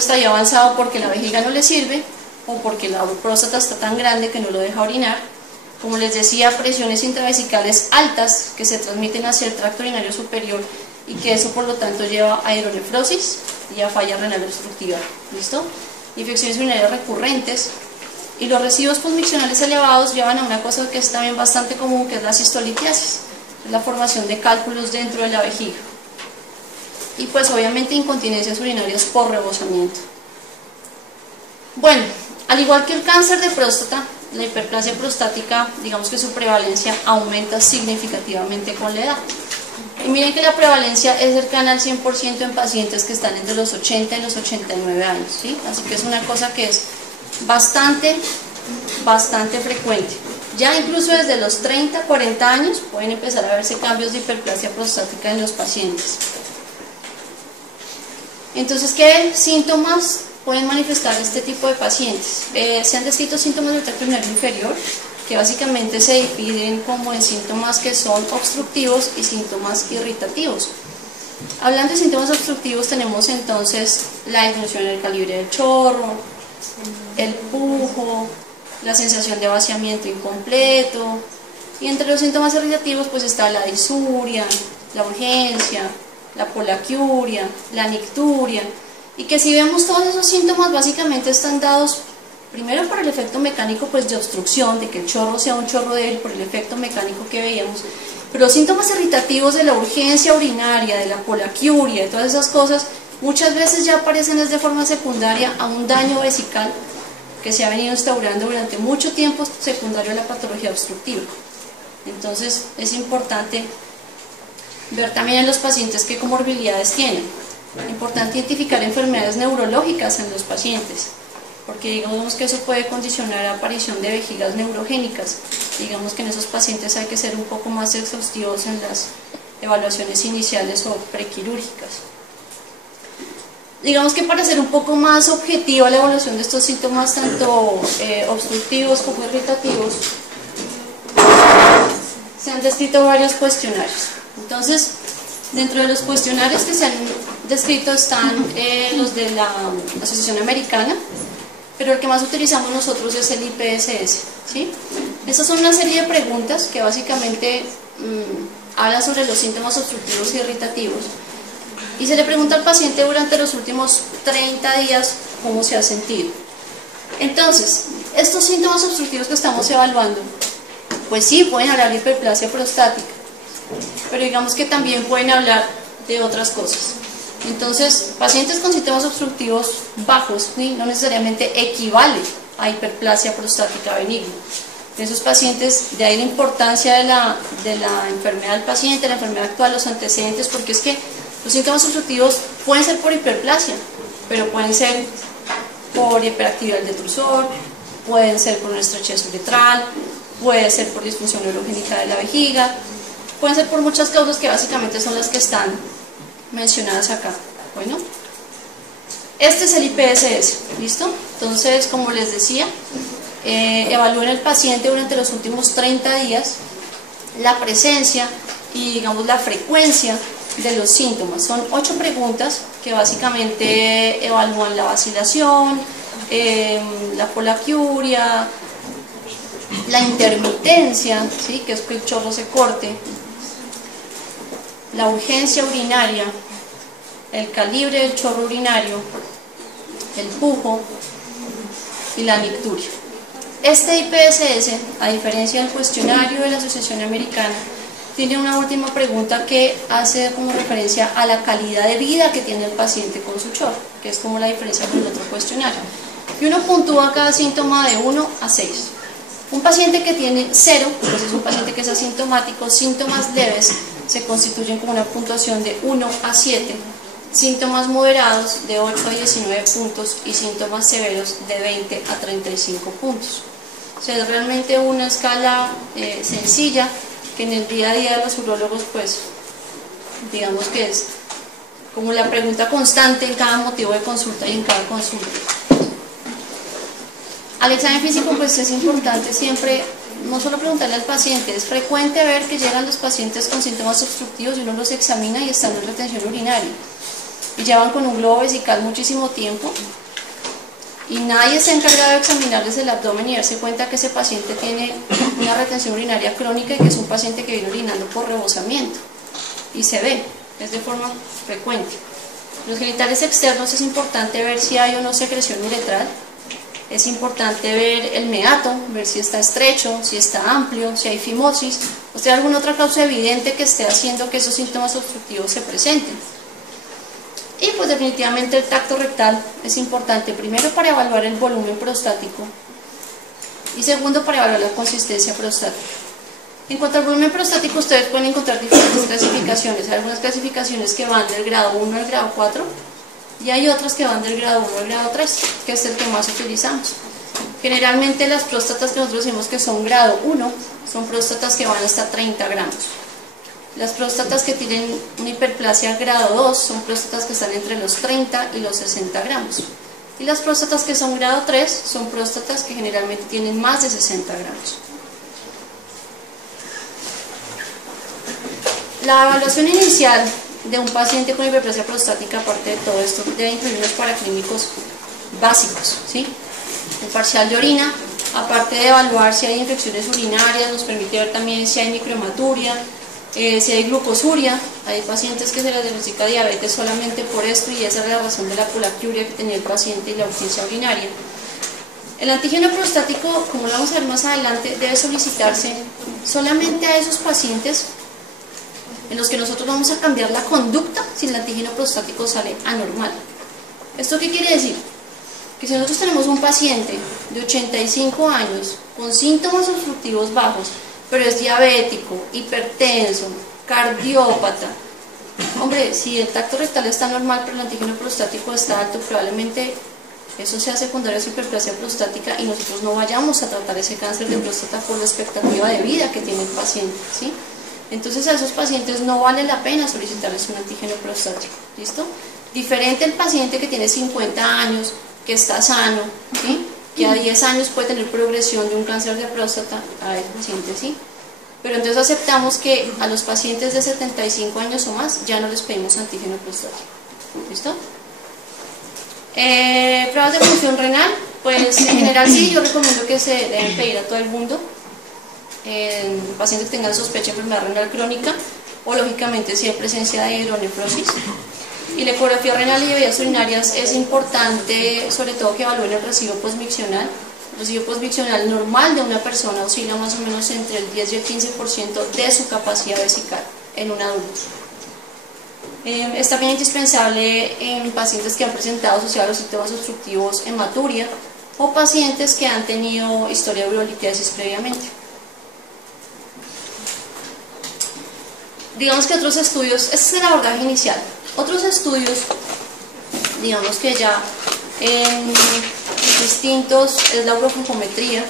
está ya avanzado porque la vejiga no le sirve o porque la próstata está tan grande que no lo deja orinar. Como les decía, presiones intravesicales altas que se transmiten hacia el tracto urinario superior y que eso por lo tanto lleva a hidronefrosis y a falla renal obstructiva. ¿Listo? Infecciones urinarias recurrentes y los residuos postmiccionales elevados llevan a una cosa que es también bastante común, que es la cistolitiasis, es la formación de cálculos dentro de la vejiga. Y pues obviamente incontinencias urinarias por rebosamiento. Bueno, al igual que el cáncer de próstata, la hiperplasia prostática, digamos que su prevalencia aumenta significativamente con la edad. Y miren que la prevalencia es cercana al 100% en pacientes que están entre los 80 y los 89 años, ¿sí? Así que es una cosa que es bastante frecuente. Ya incluso desde los 30, 40 años pueden empezar a verse cambios de hiperplasia prostática en los pacientes. Entonces, ¿qué síntomas pueden manifestar este tipo de pacientes? Se han descrito síntomas del tracto urinario inferior, que básicamente se dividen como en síntomas que son obstructivos y síntomas irritativos. Hablando de síntomas obstructivos, tenemos entonces la disminución del calibre del chorro, el pujo, la sensación de vaciamiento incompleto, y entre los síntomas irritativos pues está la disuria, la urgencia, la polaquiuria, la nicturia, y que si vemos todos esos síntomas básicamente están dados primero por el efecto mecánico pues de obstrucción, de que el chorro sea un chorro débil por el efecto mecánico que veíamos, pero los síntomas irritativos de la urgencia urinaria, de la polaquiuria, de todas esas cosas, muchas veces ya aparecen de forma secundaria a un daño vesical que se ha venido instaurando durante mucho tiempo secundario a la patología obstructiva. Entonces es importante ver también en los pacientes qué comorbilidades tienen. Es importante identificar enfermedades neurológicas en los pacientes, porque digamos que eso puede condicionar la aparición de vejigas neurogénicas. Digamos que en esos pacientes hay que ser un poco más exhaustivos en las evaluaciones iniciales o prequirúrgicas. Digamos que para ser un poco más objetiva la evaluación de estos síntomas tanto obstructivos como irritativos, se han descrito varios cuestionarios. Entonces, dentro de los cuestionarios que se han descrito están los de la Asociación Americana, pero el que más utilizamos nosotros es el IPSS, ¿sí? Estas son una serie de preguntas que básicamente hablan sobre los síntomas obstructivos y irritativos, y se le pregunta al paciente durante los últimos 30 días cómo se ha sentido. Entonces, estos síntomas obstructivos que estamos evaluando, pues sí, pueden hablar de hiperplasia prostática, pero digamos que también pueden hablar de otras cosas. Entonces, pacientes con síntomas obstructivos bajos, ¿sí?, no necesariamente equivale a hiperplasia prostática benigna. En esos pacientes, de ahí la importancia de la enfermedad del paciente, la enfermedad actual, los antecedentes, porque es que los síntomas obstructivos pueden ser por hiperplasia, pero pueden ser por hiperactividad del detrusor, pueden ser por una estrechez uretral, puede ser por disfunción urogénica de la vejiga, pueden ser por muchas causas que básicamente son las que están mencionadas acá. Bueno, este es el IPSS, ¿listo? Entonces, como les decía, evalúen al paciente durante los últimos 30 días la presencia y digamos la frecuencia de los síntomas. Son 8 preguntas que básicamente evalúan la vacilación, la polaquiuria, la intermitencia, ¿sí?, que es que el chorro se corte, la urgencia urinaria, el calibre del chorro urinario, el pujo y la nicturia. Este IPSS, a diferencia del cuestionario de la Asociación Americana, tiene una última pregunta que hace como referencia a la calidad de vida que tiene el paciente con su chorro, que es como la diferencia con el otro cuestionario. Y uno puntúa cada síntoma de 1 a 6. Un paciente que tiene 0, pues es un paciente que es asintomático. Síntomas leves se constituyen con una puntuación de 1 a 7, síntomas moderados de 8 a 19 puntos y síntomas severos de 20 a 35 puntos. O sea, es realmente una escala sencilla que en el día a día de los urólogos, pues, digamos que es como la pregunta constante en cada motivo de consulta y en cada consulta. Al examen físico, pues es importante siempre no solo preguntarle al paciente, es frecuente ver que llegan los pacientes con síntomas obstructivos y uno los examina y están en retención urinaria. y llevan con un globo vesical muchísimo tiempo y nadie se ha encargado de examinarles el abdomen y darse cuenta que ese paciente tiene una retención urinaria crónica y que es un paciente que viene orinando por rebosamiento y se ve, es de forma frecuente. Los genitales externos es importante ver si hay o no secreción uretral, es importante ver el meato, ver si está estrecho, si está amplio, si hay fimosis, o si hay alguna otra causa evidente que esté haciendo que esos síntomas obstructivos se presenten. Y pues definitivamente el tacto rectal es importante, primero para evaluar el volumen prostático y segundo para evaluar la consistencia prostática. En cuanto al volumen prostático, ustedes pueden encontrar diferentes clasificaciones. Hay algunas clasificaciones que van del grado 1 al grado 4 y hay otras que van del grado 1 al grado 3, que es el que más utilizamos. Generalmente las próstatas que nosotros decimos que son grado 1 son próstatas que van hasta 30 gramos. Las próstatas que tienen una hiperplasia grado 2 son próstatas que están entre los 30 y los 60 gramos. Y las próstatas que son grado 3 son próstatas que generalmente tienen más de 60 gramos. La evaluación inicial de un paciente con hiperplasia prostática, aparte de todo esto, debe incluir unos paraclínicos básicos, ¿sí? Un parcial de orina, aparte de evaluar si hay infecciones urinarias, nos permite ver también si hay microhematuria, si hay glucosuria. Hay pacientes que se les diagnostica diabetes solamente por esto y esa es la razón de la polaquiuria que tenía el paciente y la urgencia urinaria. El antígeno prostático, como lo vamos a ver más adelante, debe solicitarse solamente a esos pacientes en los que nosotros vamos a cambiar la conducta si el antígeno prostático sale anormal. ¿Esto qué quiere decir? Que si nosotros tenemos un paciente de 85 años con síntomas obstructivos bajos, pero es diabético, hipertenso, cardiópata, hombre, si el tacto rectal está normal pero el antígeno prostático está alto, probablemente eso sea secundario a su hiperplasia prostática y nosotros no vayamos a tratar ese cáncer de próstata por la expectativa de vida que tiene el paciente, ¿sí? Entonces a esos pacientes no vale la pena solicitarles un antígeno prostático, ¿listo? Diferente el paciente que tiene 50 años, que está sano, ¿sí? Que a 10 años puede tener progresión de un cáncer de próstata, a ese paciente sí. Pero entonces aceptamos que a los pacientes de 75 años o más ya no les pedimos antígeno prostático, ¿listo? Pruebas de función renal, pues en general sí, yo recomiendo que se deben pedir a todo el mundo. Pacientes que tengan sospecha de enfermedad renal crónica o lógicamente si hay presencia de hidronefrosis. Y la ecografía renal y de vías urinarias es importante, sobre todo que evalúen el residuo postmiccional. El residuo postmiccional normal de una persona oscila más o menos entre el 10 y el 15% de su capacidad vesical en un adulto. Es también indispensable en pacientes que han presentado asociados a los síntomas obstructivos hematuria o pacientes que han tenido historia de urolitiasis previamente. Digamos que otros estudios, este es el abordaje inicial, otros estudios, digamos que ya en distintos, es la uroflujometría.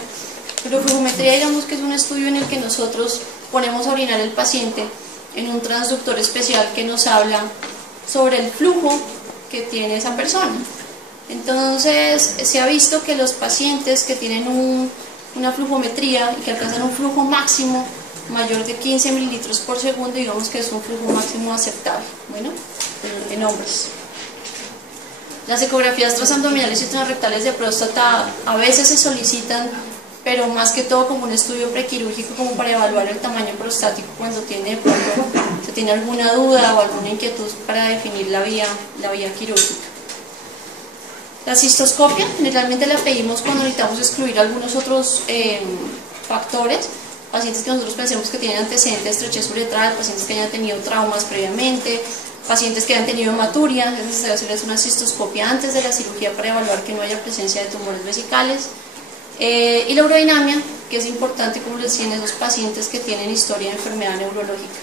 La uroflujometría, digamos que es un estudio en el que nosotros ponemos a orinar el paciente en un transductor especial que nos habla sobre el flujo que tiene esa persona. Entonces se ha visto que los pacientes que tienen una flujometría y que alcanzan un flujo máximo mayor de 15 mililitros por segundo, digamos que es un flujo máximo aceptable, bueno, en hombres. Las ecografías transabdominales y transrectales de próstata a veces se solicitan, pero más que todo como un estudio prequirúrgico, como para evaluar el tamaño prostático cuando se tiene alguna duda o alguna inquietud para definir la vía quirúrgica. La cistoscopia generalmente la pedimos cuando necesitamos excluir algunos otros factores. Pacientes que nosotros pensemos que tienen antecedentes de estrechez uretral, pacientes que hayan tenido traumas previamente, pacientes que hayan tenido hematuria, es necesario hacerles una cistoscopia antes de la cirugía para evaluar que no haya presencia de tumores vesicales. Y la urodinamia, que es importante, como les decía, en esos pacientes que tienen historia de enfermedad neurológica.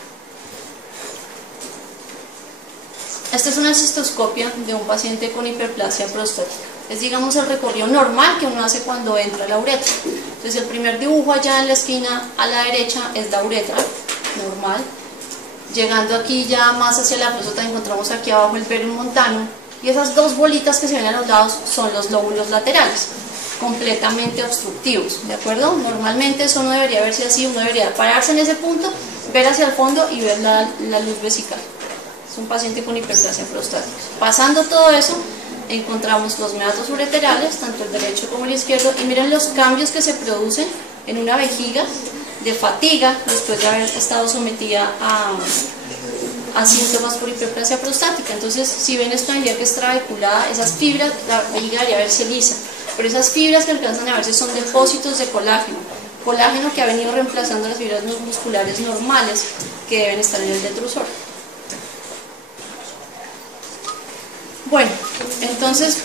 Esta es una cistoscopia de un paciente con hiperplasia prostática. Es, digamos, el recorrido normal que uno hace cuando entra a la uretra. Entonces el primer dibujo allá en la esquina a la derecha es la uretra, normal. Llegando aquí ya más hacia la próstata encontramos aquí abajo el verum montano y esas dos bolitas que se ven a los lados son los lóbulos laterales, completamente obstructivos, ¿de acuerdo? Normalmente eso no debería verse así, uno debería pararse en ese punto, ver hacia el fondo y ver la luz vesical. es un paciente con hiperplasia prostática. Pasando todo eso, encontramos los meatos ureterales, tanto el derecho como el izquierdo, y miren los cambios que se producen en una vejiga de fatiga después de haber estado sometida a síntomas por hiperplasia prostática. Entonces, si ven esta vejiga que es trabeculada, esas fibras, la vejiga debería verse lisa, pero esas fibras que alcanzan a verse son depósitos de colágeno, colágeno que ha venido reemplazando las fibras musculares normales que deben estar en el detrusor. Bueno, entonces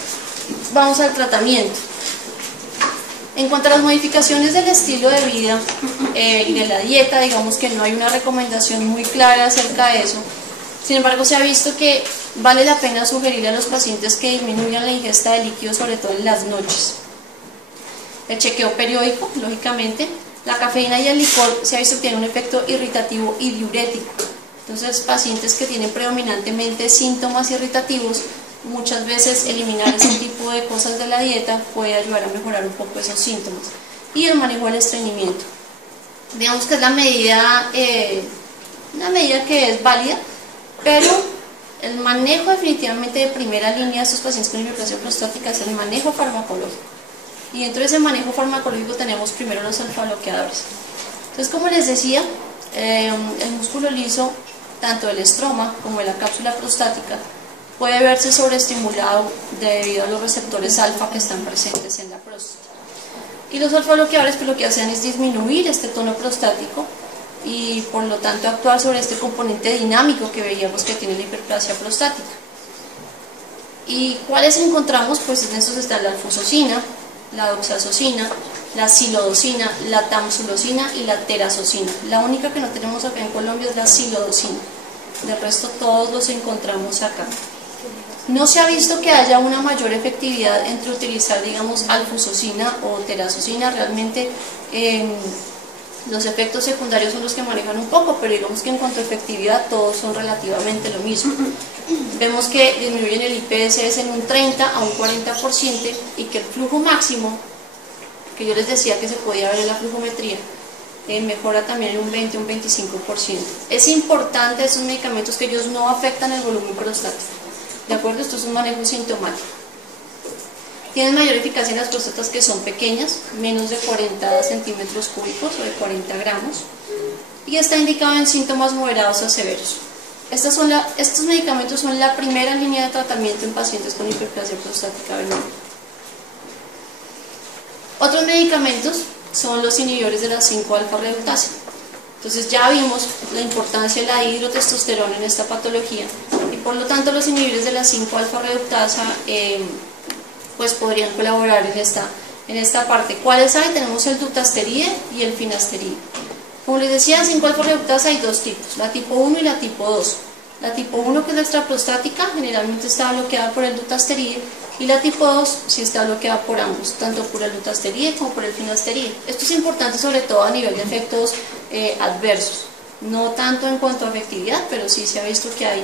vamos al tratamiento. En cuanto a las modificaciones del estilo de vida y de la dieta, digamos que no hay una recomendación muy clara acerca de eso. Sin embargo, se ha visto que vale la pena sugerirle a los pacientes que disminuyan la ingesta de líquidos, sobre todo en las noches. El chequeo periódico, lógicamente. La cafeína y el licor se ha visto que tienen un efecto irritativo y diurético. Entonces, pacientes que tienen predominantemente síntomas irritativos, muchas veces eliminar ese tipo de cosas de la dieta puede ayudar a mejorar un poco esos síntomas. Y el manejo del estreñimiento. Digamos que es una medida que es válida, pero el manejo definitivamente de primera línea de estos pacientes con hiperplasia prostática es el manejo farmacológico. Y dentro de ese manejo farmacológico tenemos primero los alfa-bloqueadores. Entonces, como les decía, el músculo liso, tanto el estroma como de la cápsula prostática, puede verse sobreestimulado debido a los receptores alfa que están presentes en la próstata. Y los alfa-bloqueadores pues lo que hacen es disminuir este tono prostático y por lo tanto actuar sobre este componente dinámico que veíamos que tiene la hiperplasia prostática. ¿Y cuáles encontramos? Pues en estos está la alfuzoxina, la doxazosina, la silodosina, la tamsulosina y la terazosina. La única que no tenemos acá en Colombia es la silodosina. Del resto todos los encontramos acá. No se ha visto que haya una mayor efectividad entre utilizar, digamos, alfuzoxina o terazosina. Realmente los efectos secundarios son los que manejan un poco, pero digamos que en cuanto a efectividad todos son relativamente lo mismo. Vemos que disminuyen el IPSS en un 30 a un 40% y que el flujo máximo, que yo les decía que se podía ver en la flujometría, mejora también en un 20 a un 25%. Es importante estos medicamentos que ellos no afectan el volumen prostático. ¿De acuerdo? Esto es un manejo sintomático. Tienen mayor eficacia en las próstatas que son pequeñas, menos de 40 centímetros cúbicos o de 40 gramos, y está indicado en síntomas moderados a severos. Estos medicamentos son la primera línea de tratamiento en pacientes con hiperplasia prostática benigna. Otros medicamentos son los inhibidores de la 5-alfa reductasa. Entonces ya vimos la importancia de la hidrotestosterona en esta patología y por lo tanto los inhibidores de la 5-alfa reductasa pues podrían colaborar en esta parte. ¿Cuáles hay? Tenemos el dutasteride y el finasteride. Como les decía, 5-alfa reductasa hay dos tipos, la tipo 1 y la tipo 2. La tipo 1, que es la extraprostática, generalmente está bloqueada por el dutasteride, y la tipo 2 sí está bloqueada por ambos, tanto por el dutasteride como por el finasteride. Esto es importante sobre todo a nivel de efectos adversos, no tanto en cuanto a efectividad, pero sí se ha visto que hay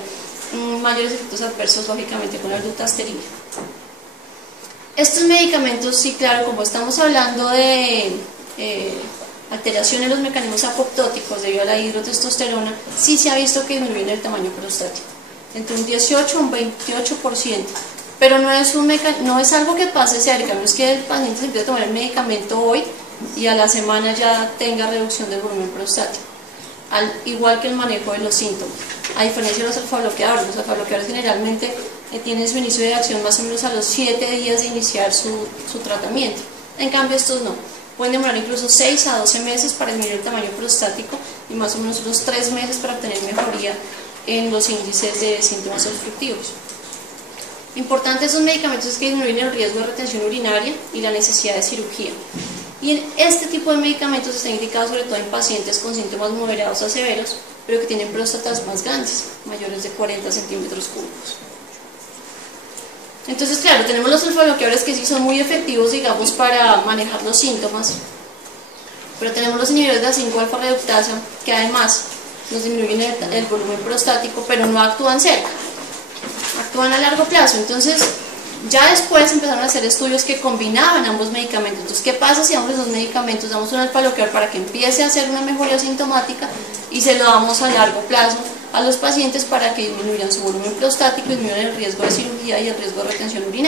mayores efectos adversos lógicamente con el dutasteride. Estos medicamentos, sí, claro, como estamos hablando de alteración en los mecanismos apoptóticos debido a la hidrotestosterona, sí se ha visto que disminuyen el tamaño prostático, entre un 18 a un 28%, pero no es algo que pase cerca, no es que el paciente se empiece a tomar el medicamento hoy y a la semana ya tenga reducción del volumen prostático, igual que el manejo de los síntomas. A diferencia de los alfa-bloqueadores generalmente tienen su inicio de acción más o menos a los 7 días de iniciar su tratamiento, en cambio estos no. Pueden demorar incluso 6 a 12 meses para disminuir el tamaño prostático y más o menos unos 3 meses para obtener mejoría en los índices de síntomas obstructivos. Importante de estos medicamentos es que disminuyen el riesgo de retención urinaria y la necesidad de cirugía. Y en este tipo de medicamentos está indicado sobre todo en pacientes con síntomas moderados a severos, pero que tienen próstatas más grandes, mayores de 40 centímetros cúbicos. Entonces, claro, tenemos los alfa-bloqueadores que sí son muy efectivos, digamos, para manejar los síntomas, pero tenemos los inhibidores de la 5-alfa reductasa que además nos disminuyen el volumen prostático, pero no actúan cerca, actúan a largo plazo. Entonces, ya después empezaron a hacer estudios que combinaban ambos medicamentos. Entonces, ¿qué pasa si damos esos medicamentos? Damos un alfa-bloqueador para que empiece a hacer una mejoría sintomática y se lo damos a largo plazo a los pacientes para que disminuyan su volumen prostático, disminuyan el riesgo de cirugía y el riesgo de retención urinaria.